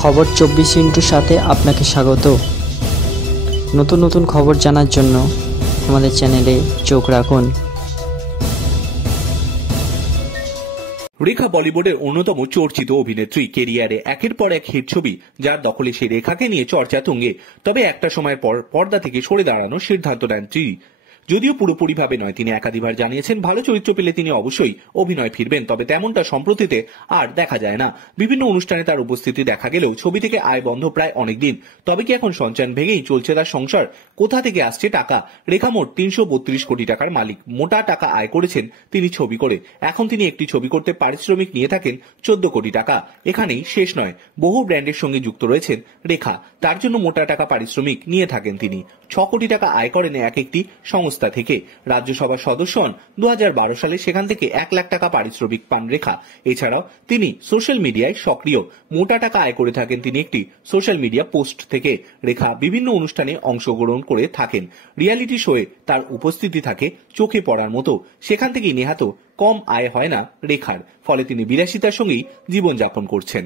খবর 24 সাথে আপনাকে স্বাগত। নতুন নতুন খবর জানার জন্য আমাদের চ্যানেলে চোখ রাখুন। রেখা বলিউডের অন্যতম চর্চিত অভিনেত্রী। কেরিয়ারে একের পর এক হিট ছবি যার দখলে সেই রেখাকে নিয়ে চর্চা তুঙ্গে। তবে একটা সময় পর পর্দা থেকে সরে দাঁড়ানোর সিদ্ধান্ত নেন তিনি। যদিও পুরোপুরিভাবে নয়, তিনি একাধিকবার জানিয়েছেন ভালো চরিত্র পেলে তিনি অবশ্যই অভিনয় ফিরবেন, তবে তেমনটা সম্প্রতিতে আর দেখা যায় না। বিভিন্ন অনুষ্ঠানে তার উপস্থিতি দেখা গেলেও ছবি থেকে আয় বন্ধ প্রায় অনেকদিন। তবে কি এখন সঞ্চয়ন ভেঙেই চলছে তার সংসার? কোথা থেকে আসছে টাকা? রেখা মোট 332 কোটি টাকার মালিক। মোটা টাকা আয় করেছেন তিনি ছবি করে। এখন তিনি একটি ছবি করতে পারিশ্রমিক নিয়ে থাকেন 14 কোটি টাকা। এখানেই শেষ নয়, বহু ব্র্যান্ডের সঙ্গে যুক্ত রয়েছেন রেখা। তার জন্য মোটা টাকা পারিশ্রমিক নিয়ে থাকেন তিনি। 6 কোটি টাকা আয় করেন এক একটি সংস্থা থেকে। রাজ্যসভার সদস্য হন 2012 সালে, সেখান থেকে 1 লাখ টাকা পারিশ্রমিক পান রেখা। এছাড়াও তিনি সোশ্যাল মিডিয়ায় সক্রিয়। মোটা টাকা আয় করে থাকেন তিনি একটি সোশ্যাল মিডিয়া পোস্ট থেকে। রেখা বিভিন্ন অনুষ্ঠানে অংশগ্রহণ করে থাকেন। রিয়ালিটি শোয়ে তার উপস্থিতি থাকে চোখে পড়ার মতো। সেখান থেকেই নেহাত কম আয় হয় না রেখার। ফলে তিনি বিলাসিতার সঙ্গেই জীবনযাপন করছেন।